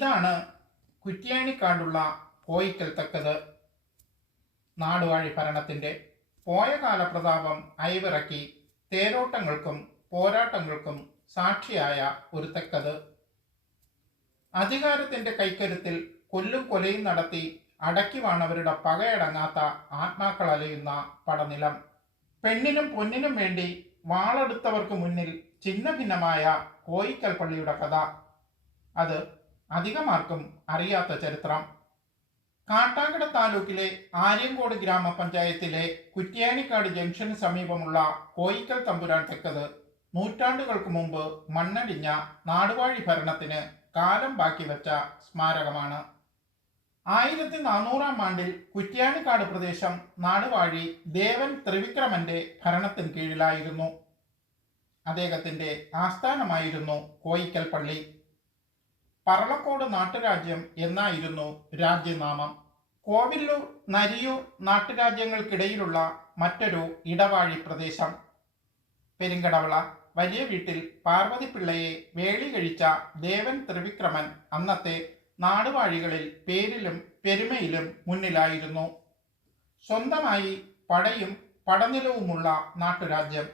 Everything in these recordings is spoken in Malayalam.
ഇതാണ് കുറ്റ്യാനിക്കാടുള്ള കോയിക്കൽ തെക്കത്. നാടുവാഴി ഭരണത്തിൻ്റെ പോയ കാലപ്രതാപം അയവിറക്കി തേരോട്ടങ്ങൾക്കും പോരാട്ടങ്ങൾക്കും സാക്ഷിയായ ഒരു തെക്കത്. അധികാരത്തിൻ്റെ കൈക്കരുത്തിൽ കൊല്ലും കൊലയും നടത്തി അടക്കി വാണവരുടെ പകയടങ്ങാത്ത ആത്മാക്കൾ അലയുന്ന പടനിലം. പെണ്ണിനും പൊന്നിനും വേണ്ടി വാളെടുത്തവർക്ക് മുന്നിൽ ഛിന്ന ഭിന്നമായ കോയിക്കൽ പള്ളിയുടെ കഥ. അത് അധികമാർക്കും അറിയാത്ത ചരിത്രം. കാട്ടാക്കട താലൂക്കിലെ ആര്യങ്കോട് ഗ്രാമപഞ്ചായത്തിലെ കുറ്റ്യാനിക്കാട് ജംഗ്ഷന് സമീപമുള്ള കോയിക്കൽ തമ്പുരാൻ തെക്കത് നൂറ്റാണ്ടുകൾക്ക് മുമ്പ് മണ്ണടിഞ്ഞ നാടുവാഴി ഭരണത്തിന് കാലം ബാക്കി വച്ച സ്മാരകമാണ്. 1400-ാം ആണ്ടിൽ കുറ്റ്യാനിക്കാട് പ്രദേശം നാടുവാഴി ദേവൻ ത്രിവിക്രമന്റെ ഭരണത്തിന് കീഴിലായിരുന്നു. അദ്ദേഹത്തിന്റെ ആസ്ഥാനമായിരുന്നു കോയിക്കൽ പള്ളി. പറളക്കോട് നാട്ടുരാജ്യം എന്നായിരുന്നു രാജ്യനാമം. കോവില്ലൂർ, നരിയൂർ നാട്ടുരാജ്യങ്ങൾക്കിടയിലുള്ള മറ്റൊരു ഇടവാഴി പ്രദേശം. പെരിങ്കടവള വലിയ വീട്ടിൽ പാർവതിപ്പിള്ളയെ വേളി കഴിച്ച ദേവൻ ത്രിവിക്രമൻ അന്നത്തെ നാടുവാഴികളിൽ പേരിലും പെരുമയിലും മുന്നിലായിരുന്നു. സ്വന്തമായി പടയും പടനിലവുമുള്ള നാട്ടുരാജ്യം.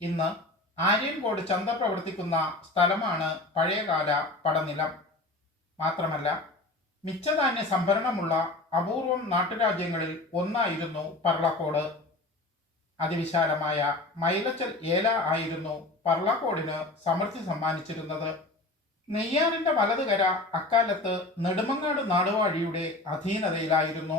ഇന്ന് ആര്യൻകോട് ചന്ത പ്രവർത്തിക്കുന്ന സ്ഥലമാണ് പഴയകാല പടനിലം. മാത്രമല്ല, മിച്ചധാന്യ സംഭരണമുള്ള അപൂർവം നാട്ടുരാജ്യങ്ങളിൽ ഒന്നായിരുന്നു പറളക്കോട്. അതിവിശാലമായ മൈലച്ചൽ ഏല ആയിരുന്നു പറളക്കോടിന് സമൃദ്ധി സമ്മാനിച്ചിരുന്നത്. നെയ്യാറിന്റെ വലതുകര അക്കാലത്ത് നെടുമങ്ങാട് നാടുവാഴിയുടെ അധീനതയിലായിരുന്നു.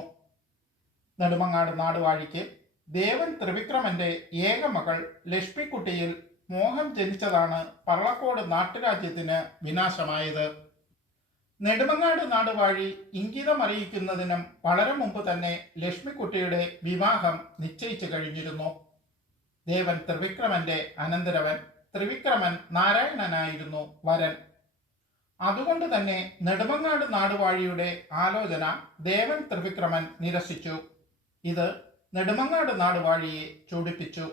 നെടുമങ്ങാട് നാടുവാഴിക്ക് ദേവൻ ത്രിവിക്രമന്റെ ഏക മകൾ ലക്ഷ്മിക്കുട്ടിയിൽ മോഹം ജനിച്ചതാണ് പറളക്കോട് നാട്ടുരാജ്യത്തിന് വിനാശമായത്. നെടുമങ്ങാട് നാടുവാഴി ഇംഗിതമറിയിക്കുന്നതിനും വളരെ മുമ്പ് തന്നെ ലക്ഷ്മിക്കുട്ടിയുടെ വിവാഹം നിശ്ചയിച്ചു കഴിഞ്ഞിരുന്നു. ദേവൻ ത്രിവിക്രമന്റെ അനന്തരവൻ ത്രിവിക്രമൻ നാരായണനായിരുന്നു വരൻ. അതുകൊണ്ട് തന്നെ നെടുമങ്ങാട് നാടുവാഴിയുടെ ആലോചന ദേവൻ ത്രിവിക്രമൻ നിരസിച്ചു. ഇത് നെടുമങ്ങാട് നാടുവാഴിയെ ചൊടിപ്പിച്ചു.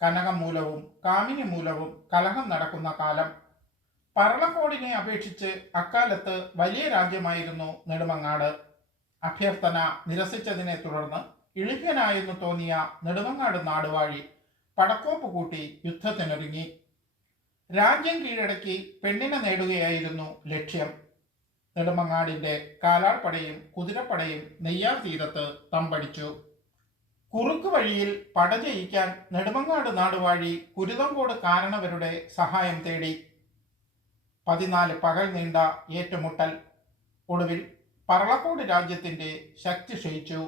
കനകം മൂലവും കാമിനി മൂലവും കലഹം നടക്കുന്ന കാലം. പറളക്കോടിനെ അപേക്ഷിച്ച് അക്കാലത്ത് വലിയ രാജ്യമായിരുന്നു നെടുമങ്ങാട്. അഭ്യർത്ഥന നിരസിച്ചതിനെ തുടർന്ന് ഇളിഭ്യനായെന്ന് തോന്നിയ നെടുമങ്ങാട് നാടുവാഴി പടക്കോപ്പ് കൂട്ടി യുദ്ധത്തിനൊരുങ്ങി. രാജ്യം കീഴടക്കി പെണ്ണിനെ നേടുകയായിരുന്നു ലക്ഷ്യം. നെടുമങ്ങാടിന്റെ കാലാൾപ്പടയും കുതിരപ്പടയും നെയ്യാർ തീരത്ത് തമ്പടിച്ചു. കുറുക്ക് വഴിയിൽ പട ജയിക്കാൻ നെടുമങ്ങാട് നാടുവാഴി കുരുതംകോട് കാരണവരുടെ സഹായം തേടി. 14 പകൽ നീണ്ട ഏറ്റുമുട്ടൽ. ഒടുവിൽ പറളക്കോട് രാജ്യത്തിന്റെ ശക്തി ക്ഷയിച്ചു.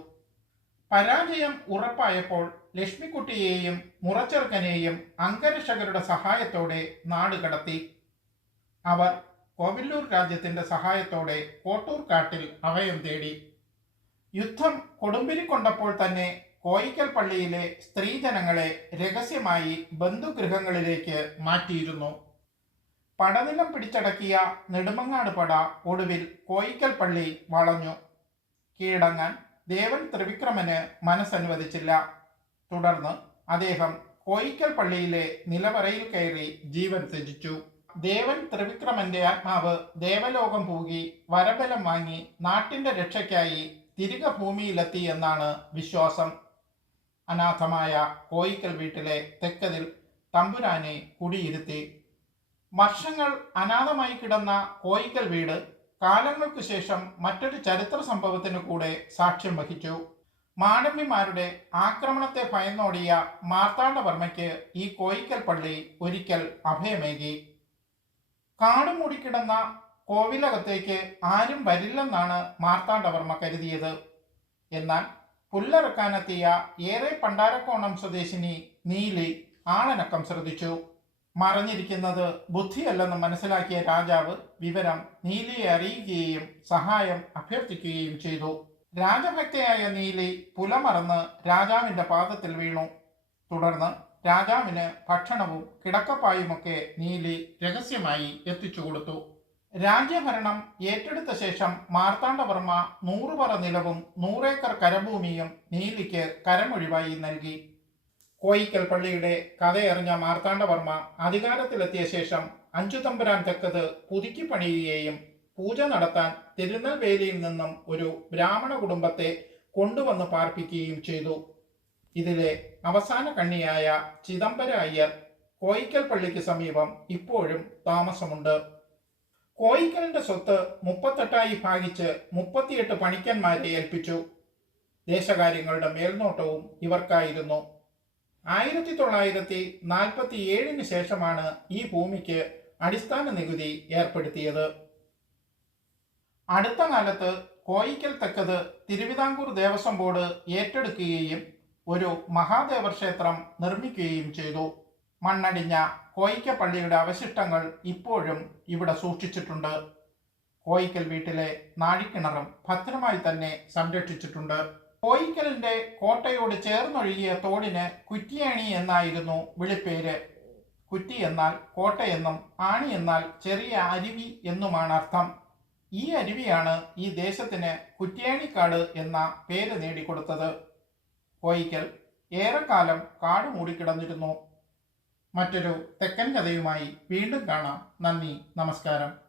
പരാജയം ഉറപ്പായപ്പോൾ ലക്ഷ്മിക്കുട്ടിയെയും മുറച്ചെറുക്കനെയും അംഗരക്ഷകരുടെ സഹായത്തോടെ നാട് കടത്തി. അവർ കോവില്ലൂർ രാജ്യത്തിന്റെ സഹായത്തോടെ കോട്ടൂർക്കാട്ടിൽ അഭയം തേടി. യുദ്ധം കൊടുമ്പിരിക്കൊണ്ടപ്പോൾ തന്നെ കോയിക്കൽ പള്ളിയിലെ സ്ത്രീജനങ്ങളെ രഹസ്യമായി ബന്ധുഗൃഹങ്ങളിലേക്ക് മാറ്റിയിരുന്നു. പടനിലം പിടിച്ചടക്കിയ നെടുമങ്ങാട് പട ഒടുവിൽ കോയിക്കൽ പള്ളി വളഞ്ഞു. കീഴടങ്ങാൻ ദേവൻ ത്രിവിക്രമന് മനസ്സനുവദിച്ചില്ല. തുടർന്ന് അദ്ദേഹം കോയിക്കൽ പള്ളിയിലെ നിലവറയിൽ കയറി ജീവൻ ത്യജിച്ചു. ദേവൻ ത്രിവിക്രമന്റെ ആത്മാവ് ദേവലോകം പൂകി വരബലം വാങ്ങി നാട്ടിന്റെ രക്ഷയ്ക്കായി തിരികെ ഭൂമിയിലെത്തി എന്നാണ് വിശ്വാസം. അനാഥമായ കോയിക്കൽ വീട്ടിലെ തെക്കതിൽ തമ്പുരാനെ കുടിയിരുത്തി. വർഷങ്ങൾ അനാഥമായി കിടന്ന കോയിക്കൽ വീട് കാലങ്ങൾക്ക് ശേഷം മറ്റൊരു ചരിത്ര സംഭവത്തിന് കൂടെ സാക്ഷ്യം വഹിച്ചു. മാടമ്പിമാരുടെ ആക്രമണത്തെ ഭയന്നോടിയ മാർത്താണ്ഡവർമ്മയ്ക്ക് ഈ കോയിക്കൽ പള്ളി ഒരിക്കൽ അഭയമേകി. കാടുമൂടിക്കിടന്ന കോവിലകത്തേക്ക് ആരും വരില്ലെന്നാണ് മാർത്താണ്ഡവർമ്മ കരുതിയത്. എന്നാൽ പുല്ലറുക്കാനെത്തിയ ഏറെ പണ്ടാരക്കോണം സ്വദേശിനി നീലി ആളനക്കം ശ്രദ്ധിച്ചു. മറഞ്ഞിരിക്കുന്നത് ബുദ്ധിയല്ലെന്ന് മനസ്സിലാക്കിയ രാജാവ് വിവരം നീലിയെ അറിയിക്കുകയും സഹായം അഭ്യർത്ഥിക്കുകയും ചെയ്തു. രാജഭക്തയായ നീലി പുലമറന്ന് രാജാവിന്റെ പാദത്തിൽ വീണു. തുടർന്ന് രാജാവിന് ഭക്ഷണവും കിടക്കപ്പായുമൊക്കെ നീലി രഹസ്യമായി എത്തിച്ചു കൊടുത്തു. രാജ്യഭരണം ഏറ്റെടുത്ത ശേഷം മാർത്താണ്ഡവർമ്മ 100 പറ നിലവും 100 ഏക്കർ കരഭൂമിയും നീലിക്ക് കരമൊഴിവായി നൽകി. കോയിക്കൽ പള്ളിയുടെ കഥയറിഞ്ഞ മാർത്താണ്ഡവർമ്മ അധികാരത്തിലെത്തിയ ശേഷം അഞ്ചുതമ്പുരാൻ തെക്കത് പുതുക്കി പണിയുകയും പൂജ നടത്താൻ തിരുനെൽവേലിയിൽ നിന്നും ഒരു ബ്രാഹ്മണ കുടുംബത്തെ കൊണ്ടുവന്ന് പാർപ്പിക്കുകയും ചെയ്തു. ഇതിലെ അവസാന കണ്ണിയായ ചിദംബര അയ്യർ കോയിക്കൽ പള്ളിക്ക് സമീപം ഇപ്പോഴും താമസമുണ്ട്. കോയിക്കലിന്റെ സ്വത്ത് 38 ഭാഗിച്ച് 38 പണിക്കന്മാരെ ഏൽപ്പിച്ചു. ദേശകാര്യങ്ങളുടെ മേൽനോട്ടവും ഇവർക്കായിരുന്നു. 1947 ശേഷമാണ് ഈ ഭൂമിക്ക് അടിസ്ഥാന നികുതി ഏർപ്പെടുത്തിയത്. അടുത്ത കാലത്ത് കോയിക്കൽ തെക്കത് തിരുവിതാംകൂർ ദേവസ്വം ബോർഡ് ഏറ്റെടുക്കുകയും ഒരു മഹാദേവർ ക്ഷേത്രം നിർമ്മിക്കുകയും ചെയ്തു. മണ്ണടിഞ്ഞ കോയിക്കൽ പള്ളിയുടെ അവശിഷ്ടങ്ങൾ ഇപ്പോഴും ഇവിടെ സൂക്ഷിച്ചിട്ടുണ്ട്. കോയിക്കൽ വീട്ടിലെ നാഴിക്കിണറും ഭദ്രമായി തന്നെ സംരക്ഷിച്ചിട്ടുണ്ട്. കോയിക്കലിന്റെ കോട്ടയോട് ചേർന്നൊഴുകിയ തോടിന് കുറ്റിയാണി എന്നായിരുന്നു വിളിപ്പേര്. കുറ്റി എന്നാൽ കോട്ടയെന്നും ആണി എന്നാൽ ചെറിയ അരുവി എന്നുമാണ് അർത്ഥം. ഈ അരുവിയാണ് ഈ ദേശത്തിന് കുറ്റിയാണിക്കാട് എന്ന പേര് നേടിക്കൊടുത്തത്. കോയിക്കൽ ഏറെക്കാലം കാട് മൂടിക്കിടന്നിരുന്നു. മറ്റൊരു തെക്കൻ കഥയുമായി വീണ്ടും കാണാം. നന്ദി, നമസ്കാരം.